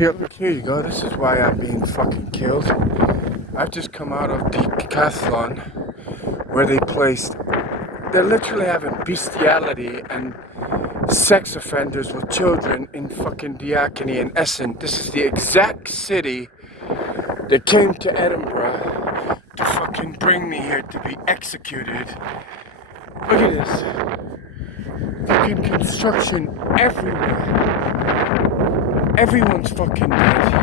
Here, look, here you go. This is why I'm being fucking killed. I've just come out of Decathlon, where they're literally having bestiality and sex offenders with children in fucking Diaconny and Essen. This is the exact city that came to Edinburgh to fucking bring me here to be executed. Look at this. Fucking construction everywhere. Everyone's fucking dead.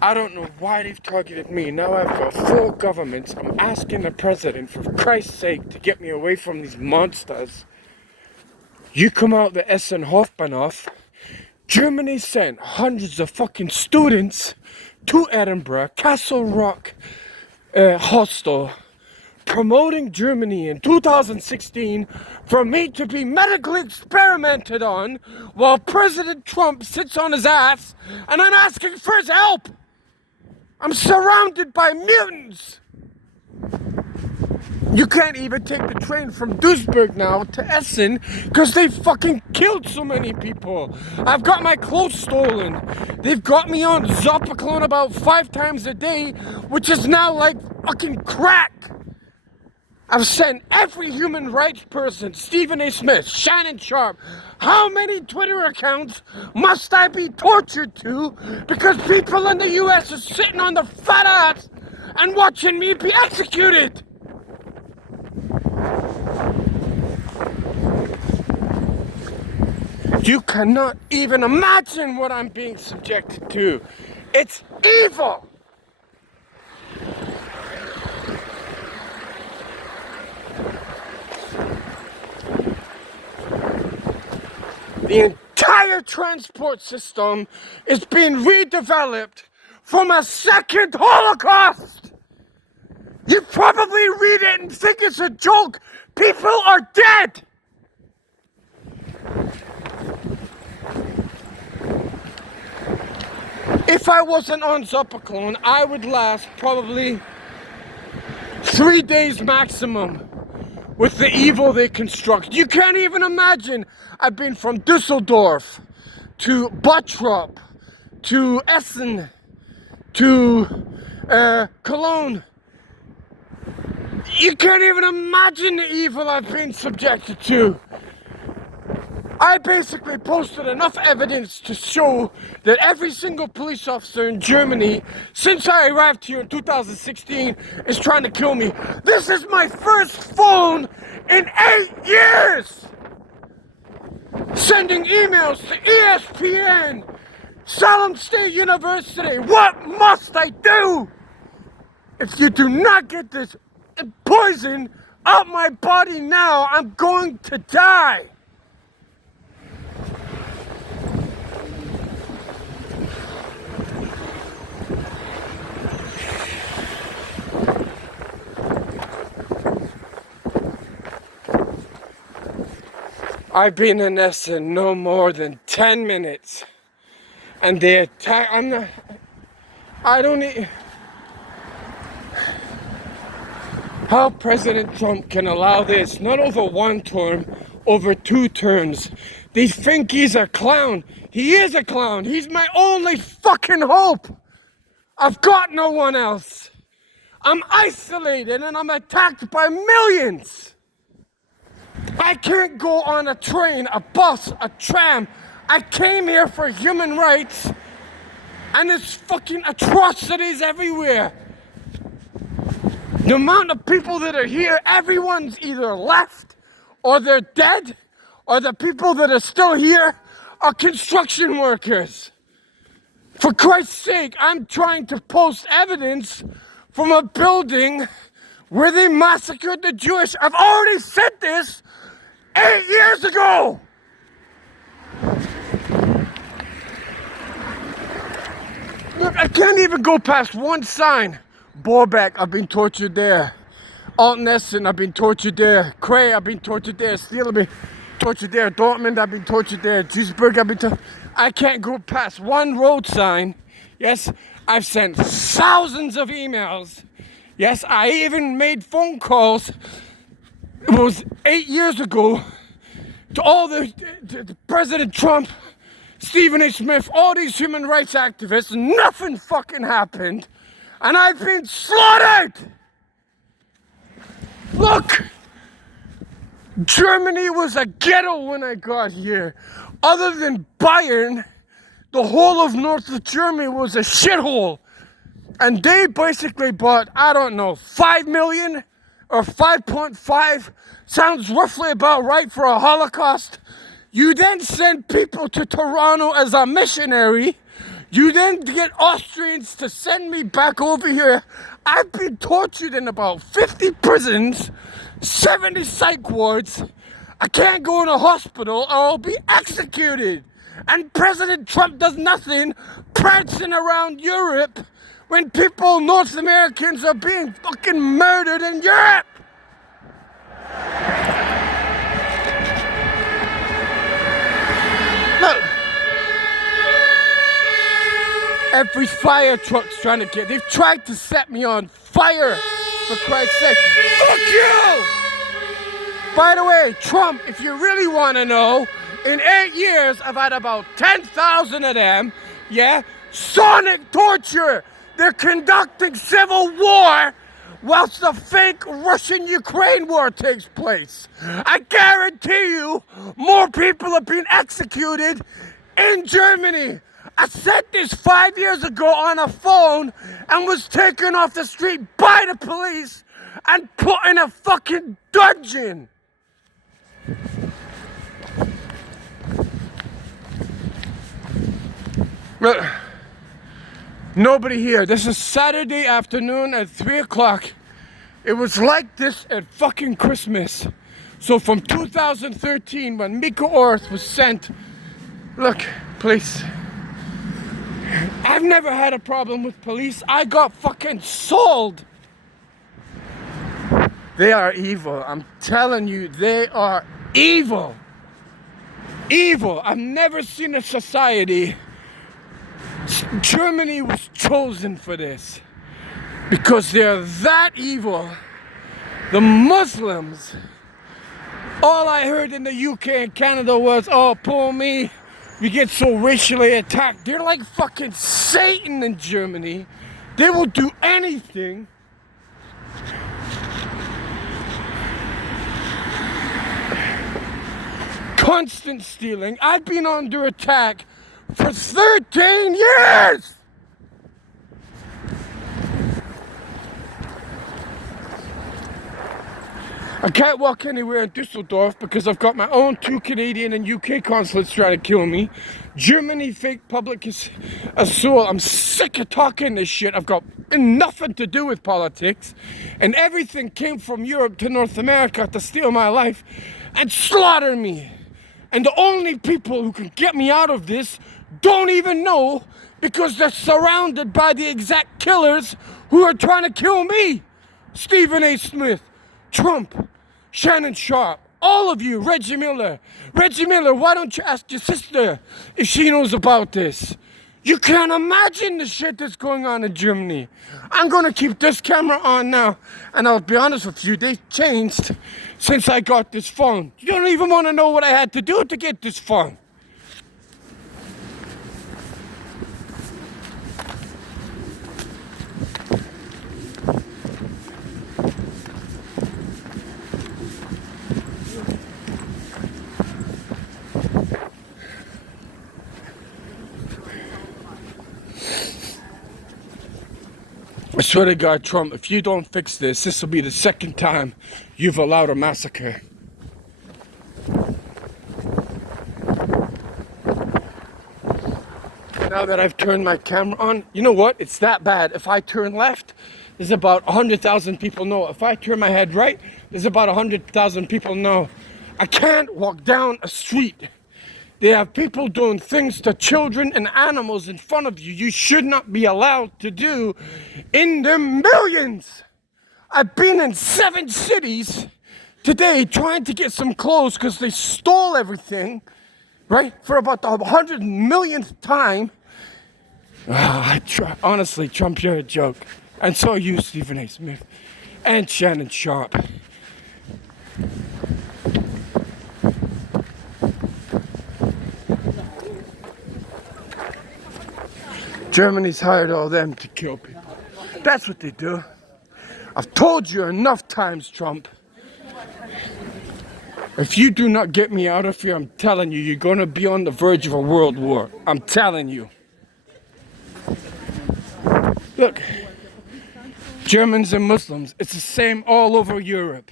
I don't know why they've targeted me. Now I've got 4 governments. I'm asking the president, for Christ's sake, to get me away from these monsters. You come out the Essen Hofbahnhof. Germany sent hundreds of fucking students to Edinburgh, Castle Rock hostel, promoting Germany in 2016 for me to be medically experimented on while President Trump sits on his ass and I'm asking for his help. I'm surrounded by mutants. You can't even take the train from Duisburg now to Essen because they fucking killed so many people. I've got my clothes stolen. They've got me on Zersetzung about 5 times a day, which is now like fucking crack. I've sent every human rights person, Stephen A. Smith, Shannon Sharp. How many Twitter accounts must I be tortured to because people in the US are sitting on their fat ass and watching me be executed? You cannot even imagine what I'm being subjected to. It's evil. The entire transport system is being redeveloped from a second Holocaust. You probably read it and think it's a joke. People are dead. If I wasn't on Zersetzung, I would last probably 3 days maximum with the evil they construct. You can't even imagine. I've been from Düsseldorf to Bottrop to Essen to Cologne. You can't even imagine the evil I've been subjected to. I basically posted enough evidence to show that every single police officer in Germany, since I arrived here in 2016, is trying to kill me. This is my first phone in 8 years! Sending emails to ESPN, Salem State University. What must I do? If you do not get this poison out my body now, I'm going to die. I've been in Essen no more than 10 minutes. And they attack, how President Trump can allow this, not over 1 term, over 2 terms. They think he's a clown. He is a clown. He's my only fucking hope. I've got no one else. I'm isolated and I'm attacked by millions. I can't go on a train, a bus, a tram. I came here for human rights and there's fucking atrocities everywhere. The amount of people that are here, everyone's either left or they're dead, or the people that are still here are construction workers. For Christ's sake, I'm trying to post evidence from a building where they massacred the Jewish. I've already said this 8 years ago. Look, I can't even go past one sign. Borbeck, I've been tortured there. Altenessen, I've been tortured there. Cray, I've been tortured there. Steel, I've been tortured there. Dortmund, I've been tortured there. Duisburg, I've been tortured. I can't go past one road sign. Yes, I've sent thousands of emails. Yes, I even made phone calls. It was 8 years ago to all the President Trump Stephen A. Smith, all these human rights activists, nothing fucking happened. And I've been slaughtered! Look! Germany was a ghetto when I got here. Other than Bayern, the whole of north of Germany was a shithole. And they basically bought, I don't know, 5 million or 5.5, sounds roughly about right for a Holocaust. You then send people to Toronto as a missionary. You then get Austrians to send me back over here. I've been tortured in about 50 prisons, 70 psych wards. I can't go in a hospital or I'll be executed. And President Trump does nothing, prancing around Europe when people, North Americans, are being fucking murdered in Europe. Look. Every fire truck's trying to get, they've tried to set me on fire, for Christ's sake. Fuck you! By the way, Trump, if you really want to know, in 8 years, I've had about 10,000 of them, yeah? Sonic torture! They're conducting civil war whilst the fake Russian-Ukraine war takes place. I guarantee you, more people have been executed in Germany. I said this 5 years ago on a phone and was taken off the street by the police and put in a fucking dungeon. Look, nobody here. This is Saturday afternoon at 3 o'clock. It was like this at fucking Christmas. So from 2013 when Miko Orth was sent, look, please. I've never had a problem with police. I got fucking sold. They are evil. I'm telling you, they are evil. Evil. I've never seen a society. Germany was chosen for this because they're that evil. The Muslims, all I heard in the UK and Canada was, oh, poor me, we get so racially attacked. They're like fucking Satan in Germany. They will do anything. Constant stealing. I've been under attack for 13 years! I can't walk anywhere in Düsseldorf because I've got my own 2 Canadian and UK consulates trying to kill me. Germany fake public assault. I'm sick of talking this shit. I've got nothing to do with politics. And everything came from Europe to North America to steal my life and slaughter me. And the only people who can get me out of this don't even know because they're surrounded by the exact killers who are trying to kill me. Stephen A. Smith, Trump, Shannon Sharp, all of you, Reggie Miller. Reggie Miller, why don't you ask your sister if she knows about this? You can't imagine the shit that's going on in Germany. I'm gonna keep this camera on now, and I'll be honest with you, they've changed since I got this phone. You don't even wanna know what I had to do to get this phone. I swear to God, Trump, if you don't fix this, this will be the second time you've allowed a massacre. Now that I've turned my camera on, you know what? It's that bad. If I turn left, there's about 100,000 people know. If I turn my head right, there's about 100,000 people know. I can't walk down a street. They have people doing things to children and animals in front of you should not be allowed to do in the millions. I've been in 7 cities today trying to get some clothes because they stole everything, right? For about the 100 millionth time. Honestly, Trump, you're a joke. And so are you, Stephen A. Smith, and Shannon Sharp. Germany's hired all them to kill people. That's what they do. I've told you enough times, Trump. If you do not get me out of here, I'm telling you, you're gonna be on the verge of a world war. I'm telling you. Look, Germans and Muslims, it's the same all over Europe.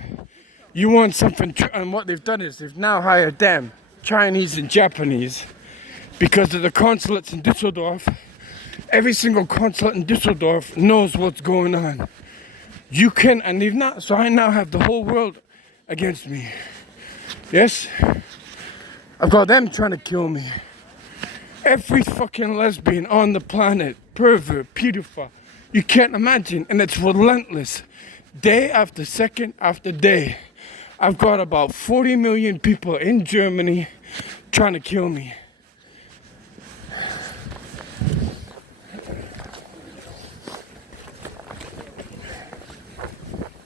You want something, and what they've done is they've now hired them, Chinese and Japanese, because of the consulates in Düsseldorf. Every single consulate in Düsseldorf knows what's going on. You can, and they've not, so I now have the whole world against me. Yes? I've got them trying to kill me. Every fucking lesbian on the planet, pervert, pedophile, you can't imagine, and it's relentless. Day after second after day. I've got about 40 million people in Germany trying to kill me.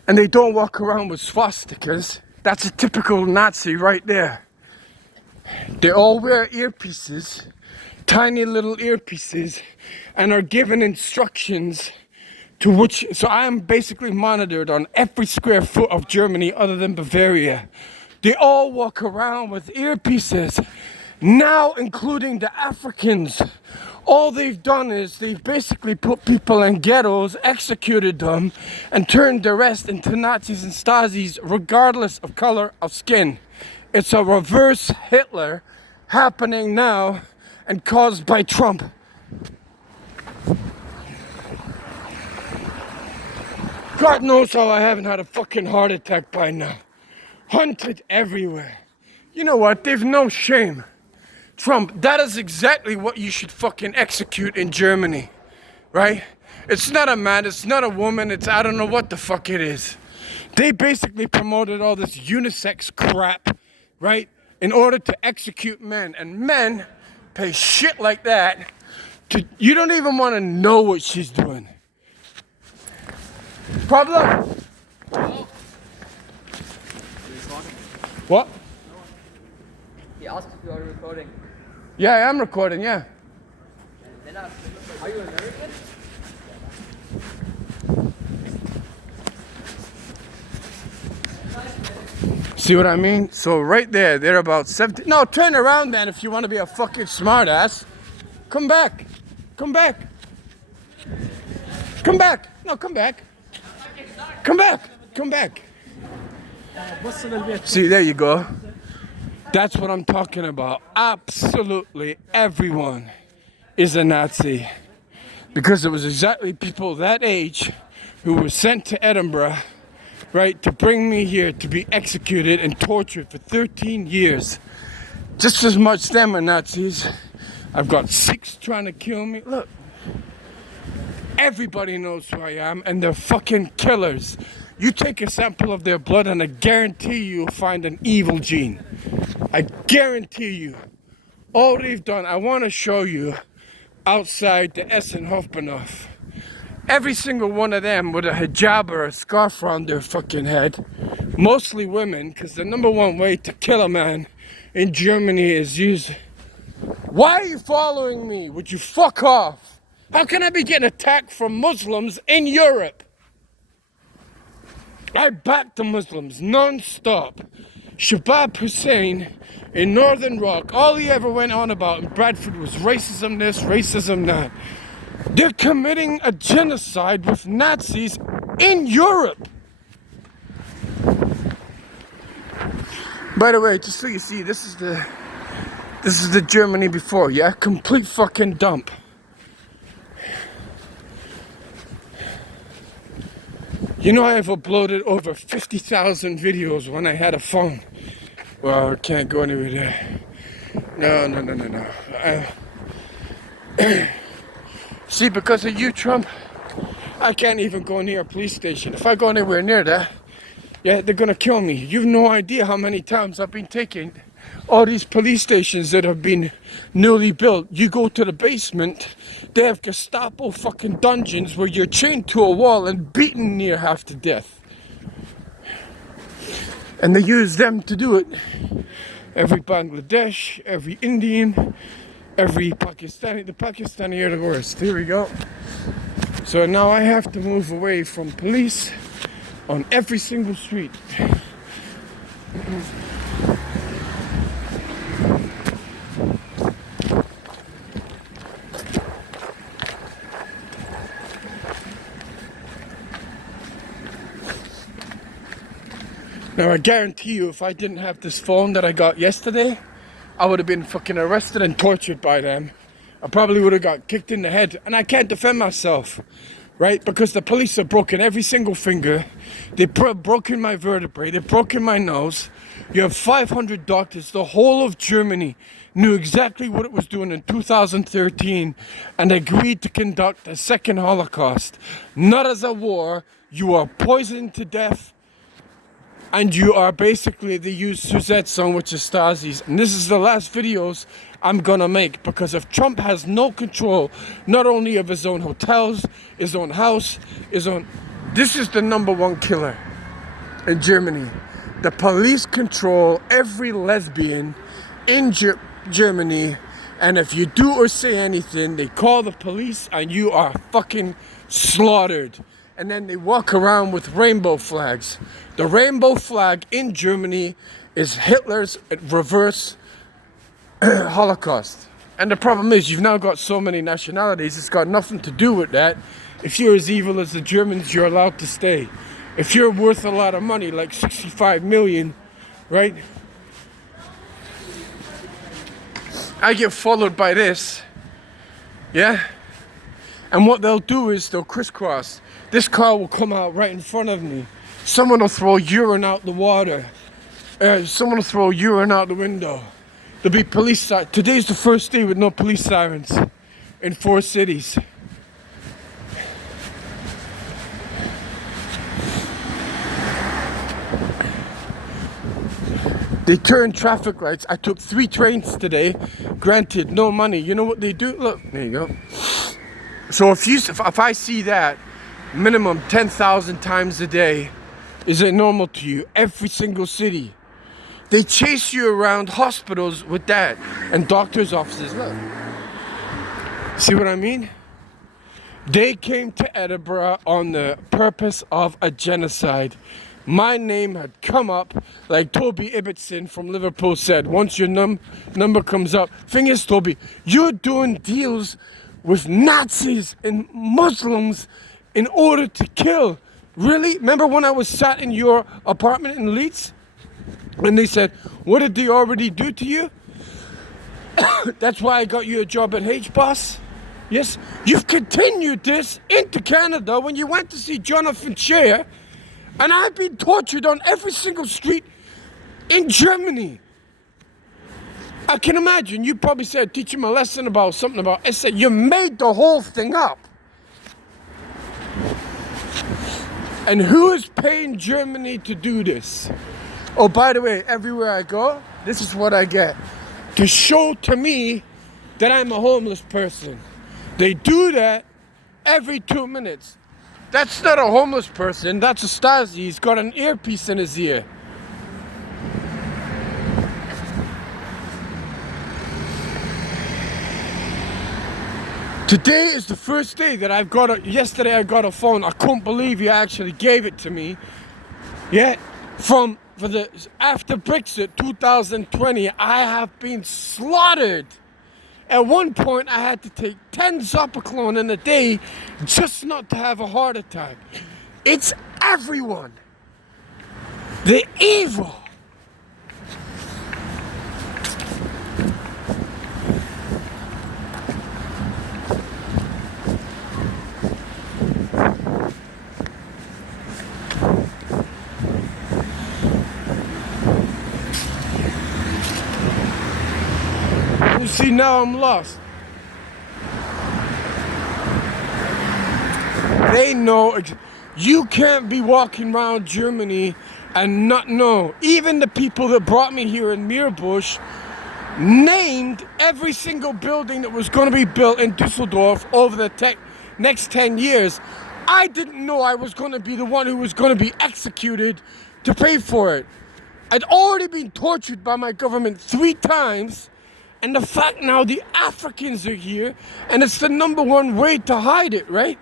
And they don't walk around with swastikas. That's a typical Nazi right there. They all wear earpieces, tiny little earpieces, and are given instructions to which, so I am basically monitored on every square foot of Germany other than Bavaria. They all walk around with earpieces, now including the Africans. All they've done is they've basically put people in ghettos, executed them, and turned the rest into Nazis and Stasis regardless of color of skin. It's a reverse Hitler happening now and caused by Trump. God knows how I haven't had a fucking heart attack by now. Hunted everywhere. You know what? They've no shame. Trump, that is exactly what you should fucking execute in Germany. Right? It's not a man, it's not a woman, it's I don't know what the fuck it is. They basically promoted all this unisex crap, right? In order to execute men. And men pay shit like that to, you don't even want to know what she's doing. Problem? No. What? He asked if you are recording. Yeah, I am recording, yeah. Then are you American? See what I mean? So right there, they're about 70. No, turn around then if you want to be a fucking smartass. Come back. Come back. Come back. No, come back. Come back. Come back. See, there you go. That's what I'm talking about. Absolutely everyone is a Nazi. Because it was exactly people that age who were sent to Edinburgh, right, to bring me here to be executed and tortured for 13 years. Just as much them are Nazis. I've got 6 trying to kill me. Look. Everybody knows who I am, and they're fucking killers. You take a sample of their blood and I guarantee you'll find an evil gene. I guarantee you. All they've done, I want to show you outside the Essen Hofbahnhof. Every single one of them with a hijab or a scarf around their fucking head. Mostly women, because the number one way to kill a man in Germany is use... Why are you following me? Would you fuck off? How can I be getting attacked from Muslims in Europe? I back the Muslims non-stop. Shabab Hussein in Northern Rock, all he ever went on about in Bradford was racism this, racism that. They're committing a genocide with Nazis in Europe. By the way, just so you see, this is the Germany before, yeah? Complete fucking dump. You know, I have uploaded over 50,000 videos when I had a phone. Well, I can't go anywhere there. No. See, because of you, Trump, I can't even go near a police station. If I go anywhere near that, yeah, they're gonna kill me. You've no idea how many times I've been taking all these police stations that have been newly built. You go to the basement, they have Gestapo fucking dungeons where you're chained to a wall and beaten near half to death. And they use them to do it. Every Bangladesh, every Indian, every Pakistani. The Pakistani are the worst. Here we go. So now I have to move away from police on every single street. Now I guarantee you, if I didn't have this phone that I got yesterday, I would have been fucking arrested and tortured by them. I probably would have got kicked in the head, and I can't defend myself, right? Because the police have broken every single finger. They've broken my vertebrae. They've broken my nose. You have 500 doctors. The whole of Germany knew exactly what it was doing in 2013 and agreed to conduct a second Holocaust. Not as a war. You are poisoned to death. And you are basically, they use Zersetzung, which is Stasi's. And this is the last videos I'm gonna make, because if Trump has no control, not only of his own hotels, his own house, this is the #1 killer in Germany. The police control every lesbian in Germany, and if you do or say anything, they call the police and you are fucking slaughtered. And then they walk around with rainbow flags. The rainbow flag in Germany is Hitler's reverse Holocaust. And the problem is, you've now got so many nationalities, it's got nothing to do with that. If you're as evil as the Germans, you're allowed to stay. If you're worth a lot of money, like 65 million, right? I get followed by this, yeah? And what they'll do is they'll crisscross. This car will come out right in front of me. Someone will throw urine out the water. Someone will throw urine out the window. There'll be police sirens. Today's the first day with no police sirens in 4 cities. They turn traffic lights. I took 3 trains today. Granted, no money. You know what they do? Look, there you go. So if I see that minimum 10,000 times a day, is it normal to you? Every single city. They chase you around hospitals with that, and doctors' offices. Look. See what I mean? They came to Edinburgh on the purpose of a genocide. My name had come up, like Toby Ibbotson from Liverpool said, once your number comes up. Thing is, Toby, you're doing deals with Nazis and Muslims in order to kill. Really? Remember when I was sat in your apartment in Leeds? And they said, what did they already do to you? That's why I got you a job at H-Boss. Yes? You've continued this into Canada when you went to see Jonathan Shea. And I've been tortured on every single street in Germany. I can imagine you probably said, teach him a lesson about something about. I said, you made the whole thing up. And who is paying Germany to do this? Oh, by the way, everywhere I go, this is what I get. To show to me that I'm a homeless person. They do that every 2 minutes. That's not a homeless person, that's a Stasi. He's got an earpiece in his ear. Today is the first day that yesterday I got a phone. I couldn't believe you actually gave it to me. Yeah, after Brexit 2020, I have been slaughtered. At one point, I had to take 10 Zopiclone in a day just not to have a heart attack. It's everyone. They're evil. You see, now I'm lost. They know you can't be walking around Germany and not know. Even the people that brought me here in Meerbusch named every single building that was going to be built in Düsseldorf over the next 10 years. I didn't know I was going to be the one who was going to be executed to pay for it. I'd already been tortured by my government 3 times. And the fact now the Africans are here, and it's the #1 way to hide it, right?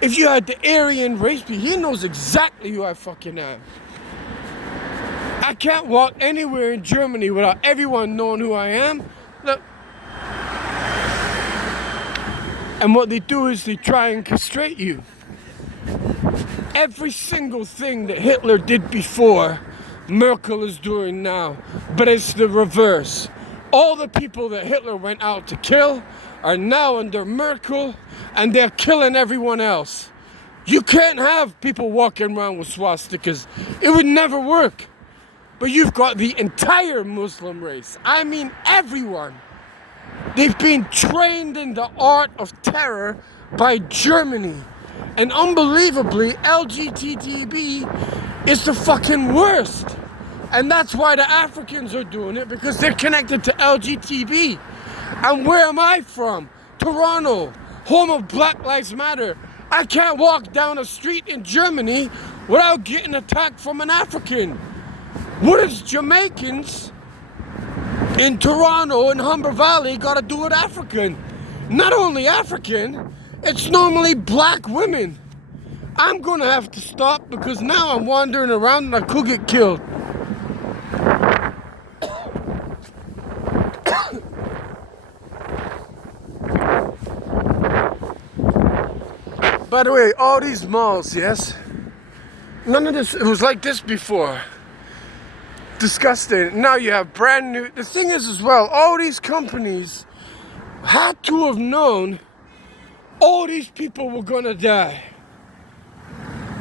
If you had the Aryan race, he knows exactly who I fucking am. I can't walk anywhere in Germany without everyone knowing who I am. Look. And what they do is they try and castrate you. Every single thing that Hitler did before, Merkel is doing now. But it's the reverse. All the people that Hitler went out to kill are now under Merkel, and they're killing everyone else. You can't have people walking around with swastikas. It would never work. But you've got the entire Muslim race. I mean everyone. They've been trained in the art of terror by Germany. And unbelievably, LGTB is the fucking worst. And that's why the Africans are doing it, because they're connected to LGTB. And where am I from? Toronto, home of Black Lives Matter. I can't walk down a street in Germany without getting attacked from an African. What is Jamaicans in Toronto and Humber Valley got to do with African? Not only African, it's normally black women. I'm going to have to stop because now I'm wandering around and I could get killed. By the way, all these malls, yes? None of this, it was like this before. Disgusting. Now you have brand new. The thing is as well, all these companies had to have known all these people were gonna die.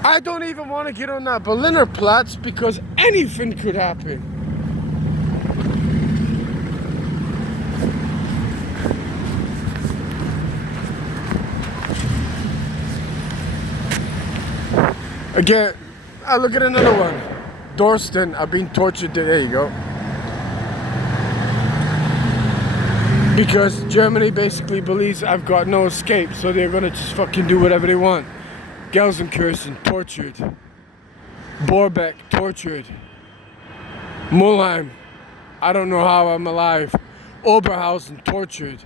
I don't even want to get on that Berliner Platz because anything could happen. Again, I look at another one. Dorsten, I've been tortured. There you go. Because Germany basically believes I've got no escape, so they're gonna just fucking do whatever they want. Gelsenkirchen, tortured. Borbeck, tortured. Mulheim, I don't know how I'm alive. Oberhausen, tortured.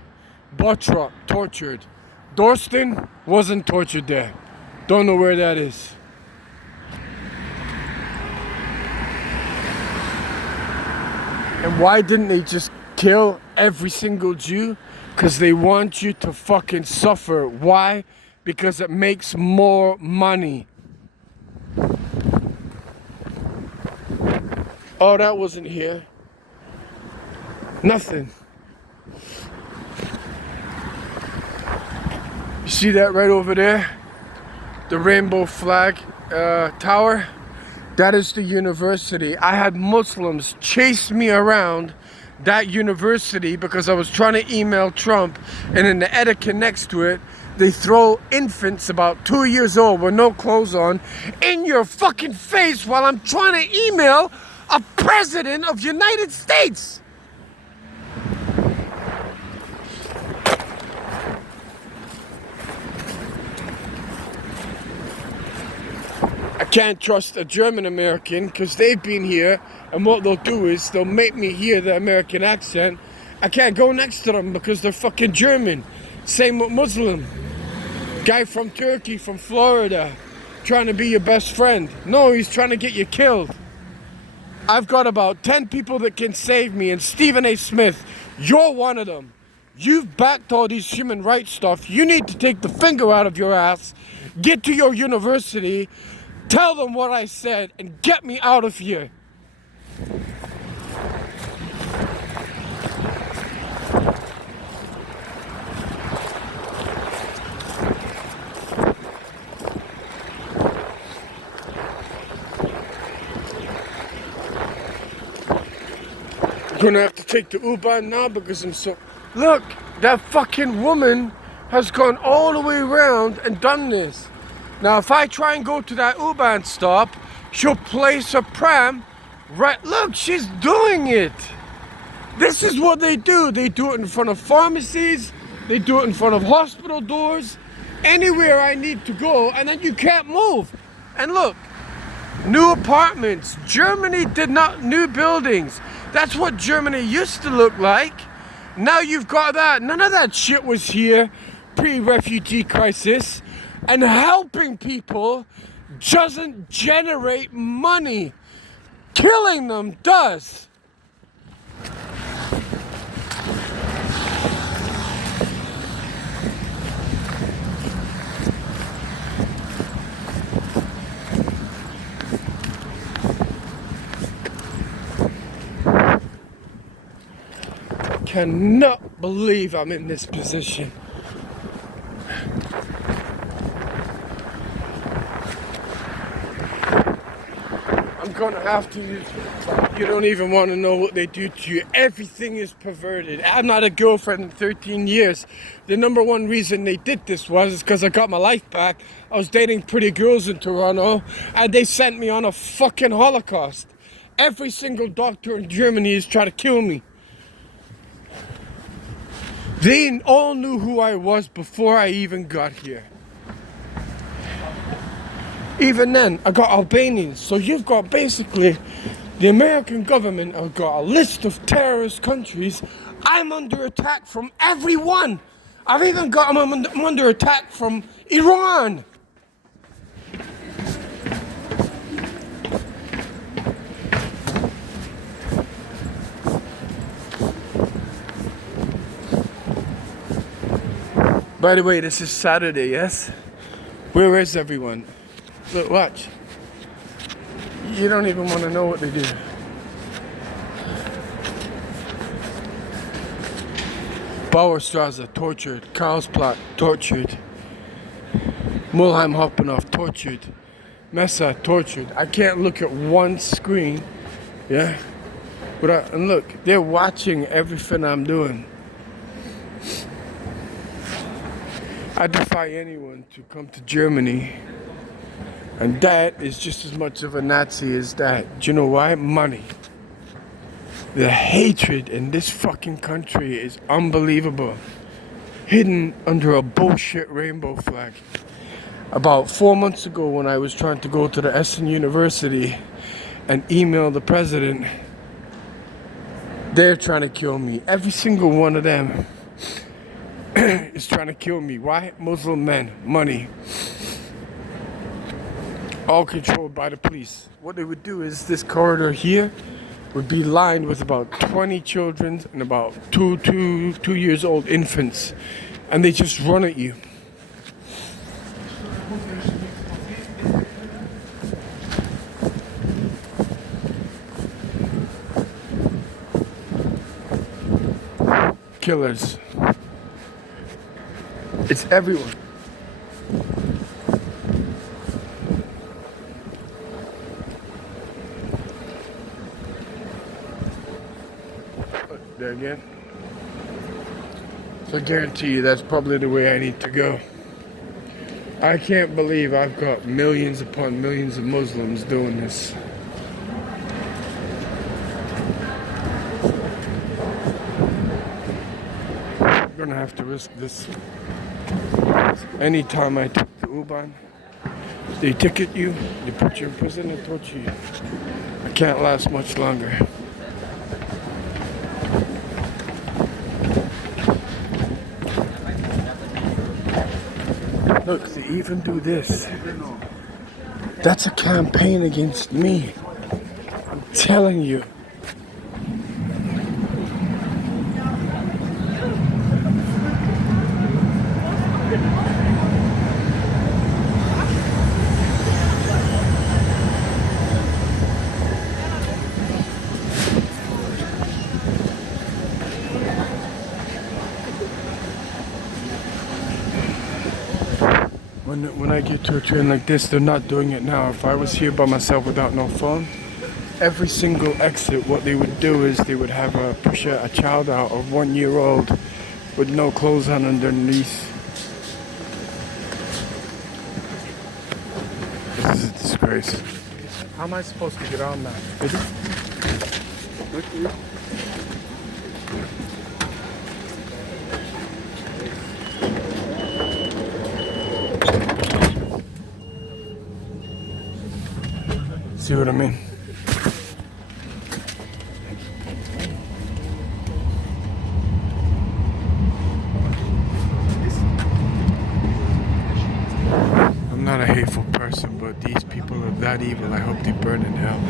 Bottrop, tortured. Dorsten wasn't tortured there. Don't know where that is. And why didn't they just kill every single Jew? Because they want you to fucking suffer. Why? Because it makes more money. Oh, that wasn't here. Nothing. You see that right over there? The rainbow flag tower? That is the university. I had Muslims chase me around that university because I was trying to email Trump, and in the etiquette next to it, they throw infants about 2 years old with no clothes on in your fucking face while I'm trying to email a president of the United States. I can't trust a German American because they've been here, and what they'll do is they'll make me hear the American accent. I can't go next to them because they're fucking German. Same with Muslim. Guy from Turkey, from Florida, trying to be your best friend. No, he's trying to get you killed. I've got about 10 people that can save me, and Stephen A. Smith, you're one of them. You've backed all these human rights stuff. You need to take the finger out of your ass, get to your university, tell them what I said, and get me out of here. I'm gonna have to take the U-Bahn now because I'm so... Look, that fucking woman has gone all the way around and done this. Now, if I try and go to that U-Bahn stop, she'll place a pram right... Look, she's doing it. This is what they do. They do it in front of pharmacies. They do it in front of hospital doors. Anywhere I need to go, and then you can't move. And look, new apartments. Germany did not... New buildings. That's what Germany used to look like. Now you've got that. None of that shit was here pre-refugee crisis. And helping people doesn't generate money. Killing them does. Cannot believe I'm in this position. I'm gonna have to use it. You don't even want to know what they do to you. Everything is perverted. I'm not a girlfriend in 13 years. The number one reason they did this was because I got my life back. I was dating pretty girls in Toronto and they sent me on a fucking Holocaust. Every single doctor in Germany is trying to kill me. They all knew who I was before I even got here. Even then, I got Albanians. So you've got basically the American government have got a list of terrorist countries. I'm under attack from everyone. I've even got I'm under attack from Iran. By the way, this is Saturday, yes? Where is everyone? Look, watch. You don't even want to know what they do. Bauerstrasse, tortured. Karlsplatz, tortured. Mulheim Hoppenhof, tortured. Messa, tortured. I can't look at one screen, yeah? And look, they're watching everything I'm doing. I defy anyone to come to Germany. And that is just as much of a Nazi as that. Do you know why? Money. The hatred in this fucking country is unbelievable. Hidden under a bullshit rainbow flag. About 4 months ago when I was trying to go to the Essen University and email the president, they're trying to kill me. Every single one of them is trying to kill me. Why? Muslim men, money. All controlled by the police. What they would do is this corridor here would be lined with about 20 children and about two years old infants. And they just run at you. Killers. It's everyone. There again. So I guarantee you that's probably the way I need to go. I can't believe I've got millions upon millions of Muslims doing this. I'm gonna have to risk this. Anytime I take the U-Bahn, they ticket you, they put you in prison and torture you. I can't last much longer. Look, they even do this. That's a campaign against me. I'm telling you. When I get to a train like this, they're not doing it now. If I was here by myself without no phone, every single exit, what they would do is they would have push a child out of 1 year old with no clothes on underneath. This is a disgrace. How am I supposed to get on that? See what I mean? hateful person, but these people are that evil. I hope they burn in hell.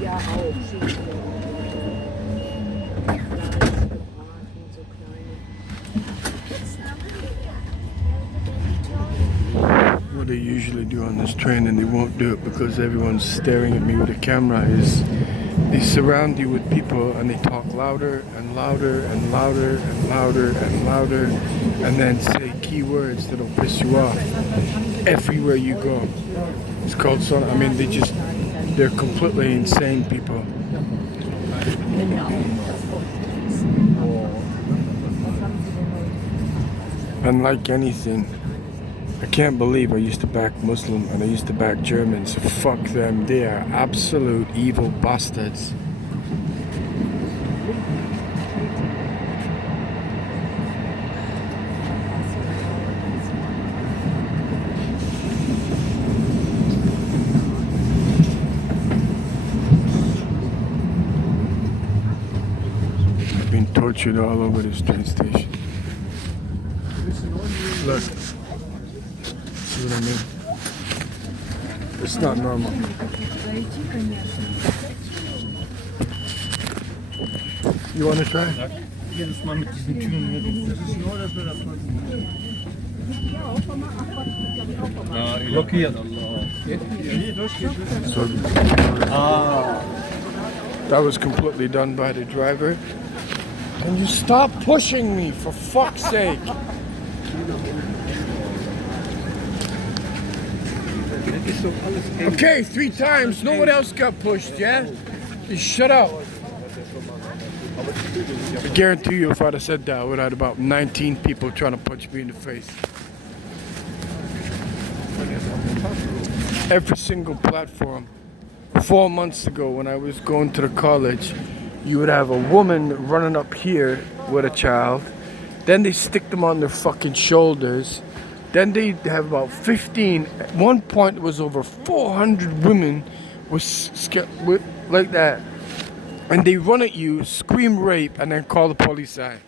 Ja, auch. So kleine. What they usually do on this train, and they won't do it because everyone's staring at me with a camera, is they surround you with people and they talk louder and louder and louder and louder and louder, and then say key words that'll piss you off everywhere you go. It's called I mean, they're completely insane people. And like anything, I can't believe I used to back Muslim and I used to back Germans. Fuck them, they are absolute evil bastards. I've been tortured all over this train station. Look. See what I mean? It's not normal. You want to try? Jedes Mal mit diesen Türen hier. Das ist nur, dass wir das blockiert. So, that was completely done by the driver. Can you stop pushing me, for fuck's sake? Okay, 3 times. No one else got pushed, yeah? Just shut up. I guarantee you if I'd have said that, I would have had about 19 people trying to punch me in the face. Every single platform. 4 months ago when I was going to the college, you would have a woman running up here with a child. Then they stick them on their fucking shoulders. Then they have about 15. At one point, it was over 400 women with like that. And they run at you, scream rape, and then call the police out.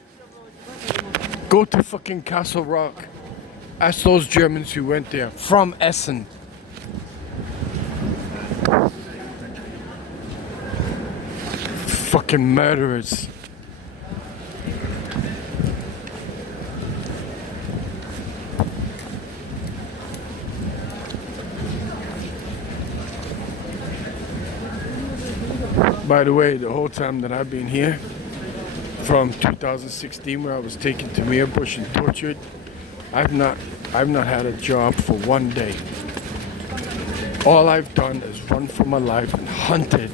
Go to fucking Castle Rock. Ask those Germans who went there from Essen. Fucking murderers. By the way, the whole time that I've been here, from 2016 where I was taken to Meerbusch and tortured, I've not had a job for 1 day. All I've done is run for my life and hunted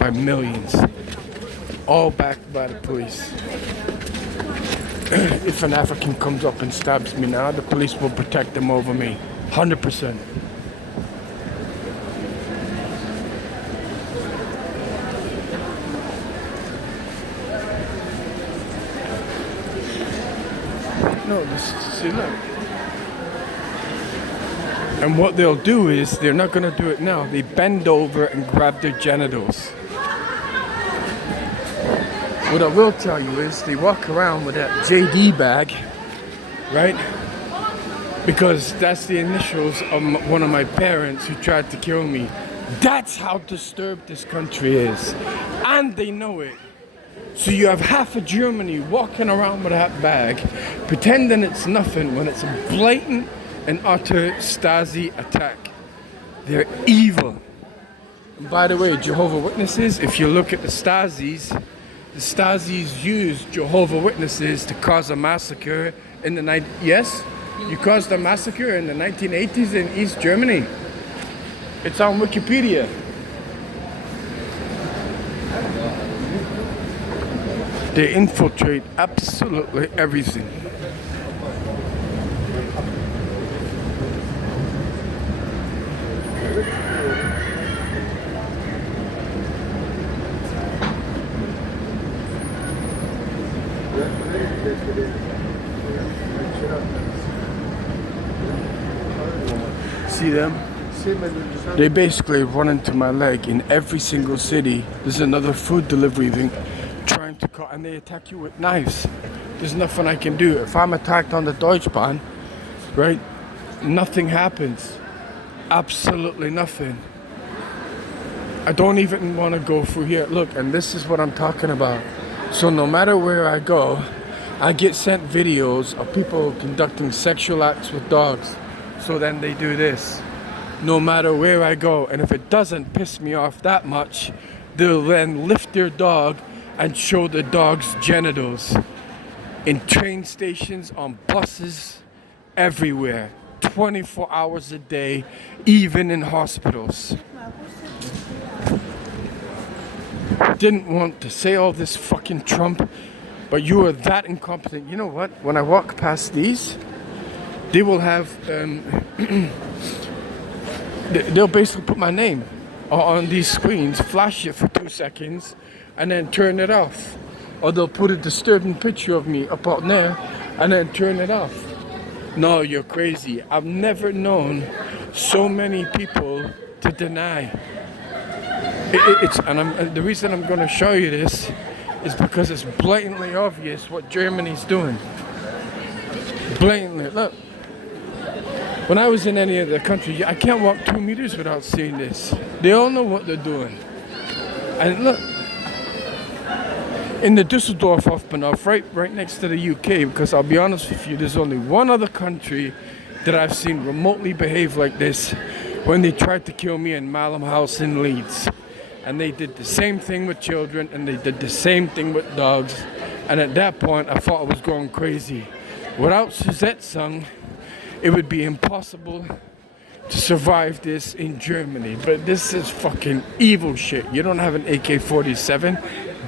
by millions, all backed by the police. If an African comes up and stabs me now, the police will protect them over me, 100%. No, see, look. And what they'll do is, they're not going to do it now. They bend over and grab their genitals. What I will tell you is, they walk around with that JD bag, right? Because that's the initials of one of my parents who tried to kill me. That's how disturbed this country is. And they know it. So you have half of Germany walking around with that bag, pretending it's nothing when it's a blatant and utter Stasi attack. They're evil. And by the way, Jehovah's Witnesses, if you look at the Stasis used Jehovah's Witnesses to cause a massacre in the Yes, you caused a massacre in the 1980s in East Germany. It's on Wikipedia. They infiltrate absolutely everything. See them? They basically run into my leg in every single city. There's another food delivery thing trying to cut, and they attack you with knives. There's nothing I can do. If I'm attacked on the Deutschbahn, right, nothing happens. Absolutely nothing. I don't even want to go through here. Look, and this is what I'm talking about. So no matter where I go, I get sent videos of people conducting sexual acts with dogs. So then they do this. No matter where I go, and if it doesn't piss me off that much, they'll then lift their dog and show the dog's genitals. In train stations, on buses, everywhere. 24 hours a day, even in hospitals. Didn't want to say all this fucking Trump, but you are that incompetent. You know what? When I walk past these, they will have, they'll basically put my name on these screens, flash it for 2 seconds, and then turn it off. Or they'll put a disturbing picture of me up on there, and then turn it off. No, you're crazy. I've never known so many people to deny. The reason I'm going to show you this is because it's blatantly obvious what Germany's doing. Blatantly. Look. When I was in any other country, I can't walk 2 meters without seeing this. They all know what they're doing. And look, in the Düsseldorf Hofbahnhof, right next to the UK, because I'll be honest with you, there's only one other country that I've seen remotely behave like this when they tried to kill me in Malham House in Leeds. And they did the same thing with children, and they did the same thing with dogs. And at that point, I thought I was going crazy. Without Zersetzung, it would be impossible to survive this in Germany. But this is fucking evil shit. You don't have an AK-47.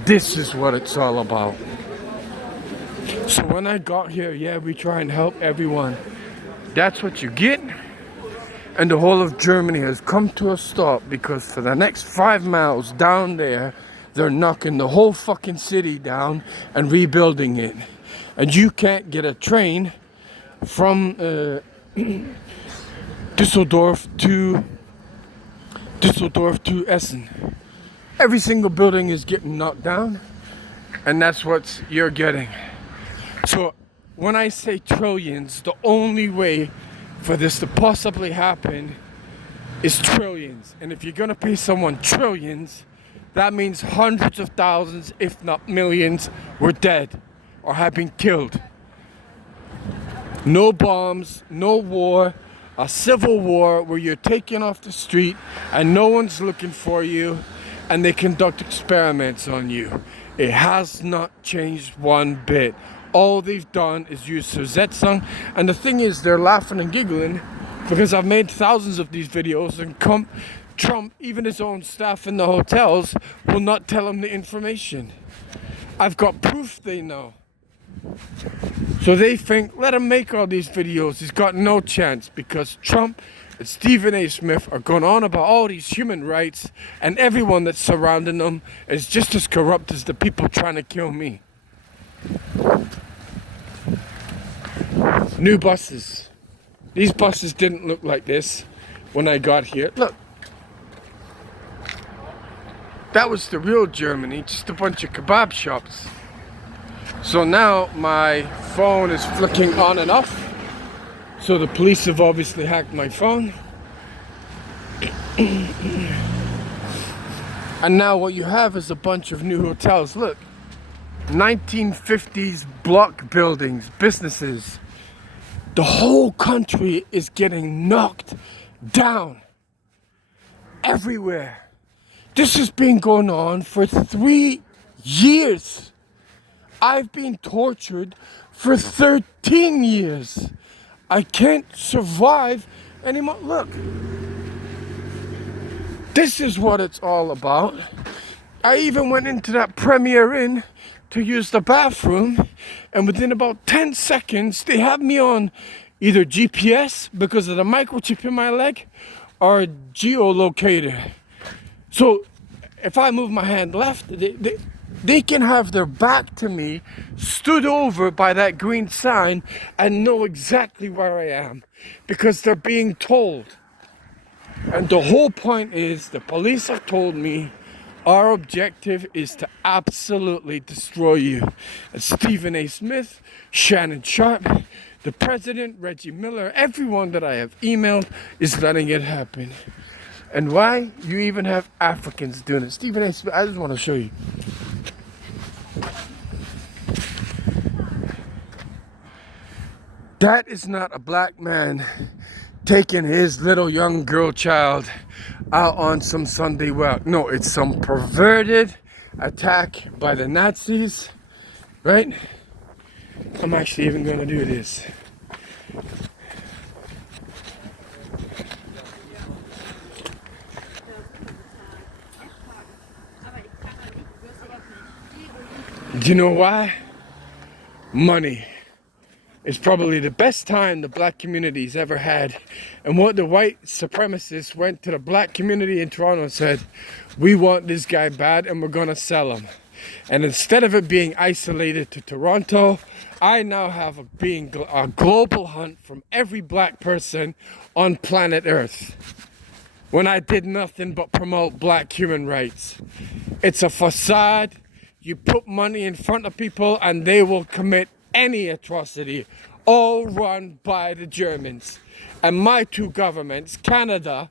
This is what it's all about. So when I got here, yeah, we try and help everyone. That's what you get. And the whole of Germany has come to a stop because for the next 5 miles down there, they're knocking the whole fucking city down and rebuilding it. And you can't get a train from Düsseldorf to Essen. Every single building is getting knocked down, and that's what you're getting. So when I say trillions, the only way for this to possibly happen is trillions. And if you're gonna pay someone trillions, that means hundreds of thousands, if not millions, were dead or have been killed. No bombs, no war, a civil war where you're taken off the street and no one's looking for you and they conduct experiments on you. It has not changed one bit. All they've done is use Zersetzung, and the thing is, they're laughing and giggling because I've made thousands of these videos, and Trump, even his own staff in the hotels, will not tell him the information. I've got proof they know. So they think, let him make all these videos. He's got no chance because Trump and Stephen A. Smith are going on about all these human rights, and everyone that's surrounding them is just as corrupt as the people trying to kill me. New buses. These buses didn't look like this when I got here. Look. That was the real Germany, just a bunch of kebab shops. So now my phone is flicking on and off. So the police have obviously hacked my phone. And now what you have is a bunch of new hotels. Look, 1950s block buildings, businesses. The whole country is getting knocked down everywhere. This has been going on for 3 years. I've been tortured for 13 years. I can't survive anymore. Look, this is what it's all about. I even went into that Premier Inn to use the bathroom, and within about 10 seconds, they have me on either GPS because of the microchip in my leg or geolocator. So if I move my hand left, they can have their back to me, stood over by that green sign, and know exactly where I am because they're being told. And the whole point is the police have told me our objective is to absolutely destroy you. And Stephen A. Smith, Shannon Sharp, the president, Reggie Miller, everyone that I have emailed is letting it happen. And why? You even have Africans doing it. Stephen A. Smith, I just want to show you. That is not a black man taking his little young girl child out on some Sunday walk. No, it's some perverted attack by the Nazis, right? I'm actually even going to do this. Do you know why? Money. It's probably the best time the black community's ever had. And what the white supremacists went to the black community in Toronto and said, we want this guy bad and we're gonna sell him. And instead of it being isolated to Toronto, I now have a global hunt from every black person on planet Earth. When I did nothing but promote black human rights. It's a facade. You put money in front of people and they will commit any atrocity, all run by the Germans. And my two governments, Canada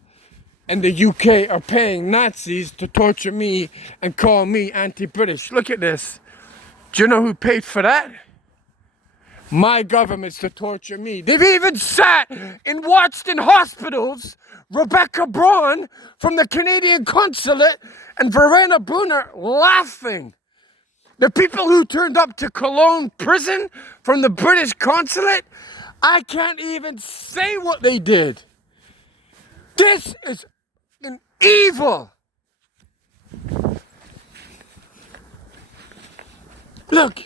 and the UK, are paying Nazis to torture me and call me anti-British. Look at this. Do you know who paid for that? My government's to torture me. They've even sat and watched in hospitals Rebecca Braun from the Canadian consulate and Verena Brunner laughing. The people who turned up to Cologne prison from the British consulate, I can't even say what they did. This is an evil. Look,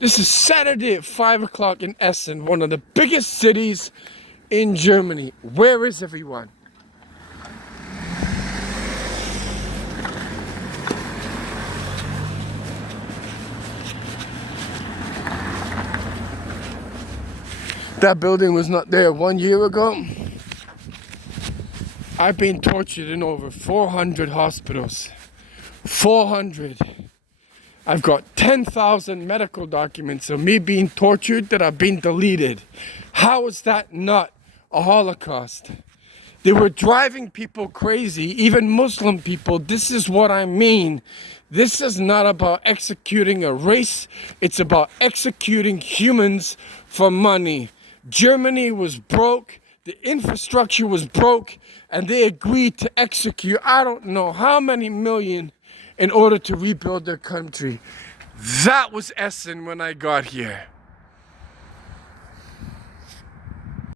this is Saturday at 5 o'clock in Essen, one of the biggest cities in Germany. Where is everyone? That building was not there 1 year ago. I've been tortured in over 400 hospitals. 400. I've got 10,000 medical documents of me being tortured that have been deleted. How is that not a Holocaust? They were driving people crazy, even Muslim people. This is what I mean. This is not about executing a race. It's about executing humans for money. Germany was broke, the infrastructure was broke, and they agreed to execute I don't know how many million in order to rebuild their country. That was Essen when I got here.